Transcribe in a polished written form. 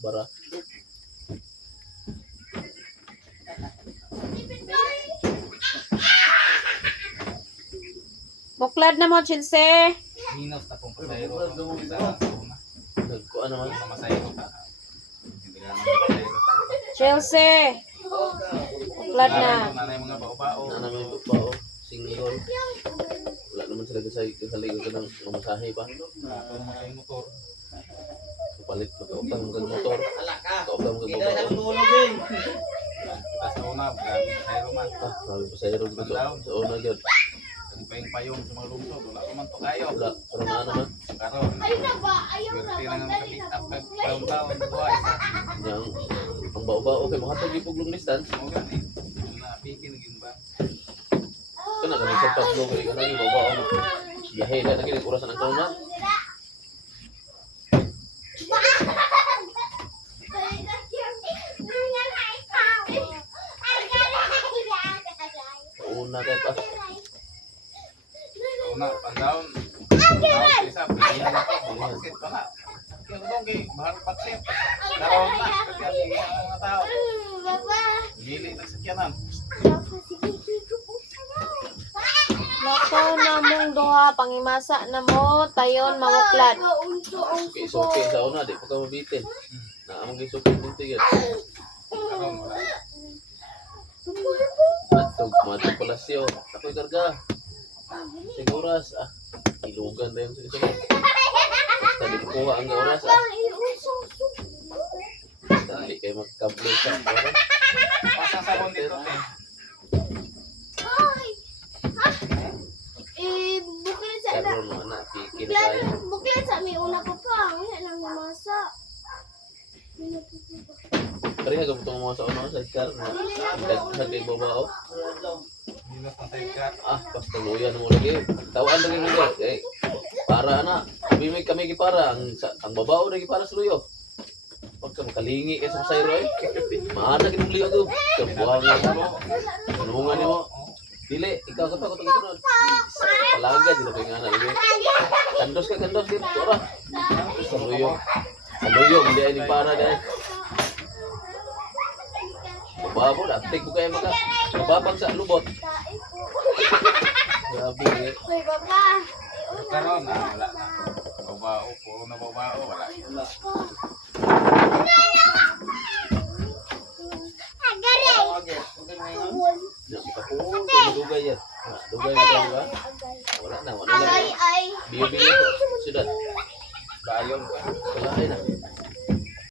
bara. Buklad na mo, Chelsea. Minus na pong pasayro sa una. Nagkuan naman. Yung masayro ka. Hindi na masayro sa una. Chelsea. Buklad na. Nanay mga bao-bao. Na naman yung bao, single. Wala naman sila kasaligo ka ng mamasahe pa. Ito naman kayong motor. Kapalit, magkaupang mga motor. Kaupang mga bao. Kita sa una, grabe pasayro man. Ah, marami pa sa iro dito sa una dyan. Ang payong-payong sa mga lungsod. Wala ko man to kayo. Wala, pero na naman. Karon. Swerte na nga makakita pag taon-taon. Buhay sa. Yang, ang bao-bao, okay, makatag yung long distance. Mga gani. Wala, pikin naging ba? Kana ka sa tatlo, kaya ka na yung bao-bao. Biyahe, na naging orasan ang taon na. Una kahit pa. Una, pandaon. Isa, pilihan na to. Bakit pa na? Kaya doon kay bahal paksit. Daron na. Kasi ang mga tao. Gili nagsakyanan. Nako na mong duha, pangimasa na mo, tayon mabuklad. Okay, so okay sa una, di pa ka mabitin. Na amang gisukit dito yan. Daron, wala. Matog palasyo. Ako'y karga. Siguras, ilugan na yung sige. Basta di kuha ang oras, Dali kayo magkablo sa oras. Pasasabon dito, eh. Karoon mo na, kikil tayo. Buklan sa may una pa pa. Wala lang masa. Kaya ka butong mga sa una sa car. Dagdag kay babao. Minus na sidecar. Basta luyan mo lagi. Tawaan lagi mo ba? Para na. Bimig kami para. Ang babao lagi para sa luyo. Pagka makalingi kayo sa sayro eh. Maana kinong liyo ko. Kabuhang nga mo. Anungan niyo mo. Dili, ikaw ka pa, palaga, di na kayo nga na. Kandos ka, dito, tora. Sa luyo. Sa luyo, hindi ay para dahil. Mababo, dating ko kayo mababag sa lubot. Grabe eh. Hoy, baba. Karon, wala na. Babao, puro na babao, wala. Dugay yan. Dugay na tayo ba? Wala na, wala na. Ay. Biyo-biyo. Sudah. Bayon ka. Wala na.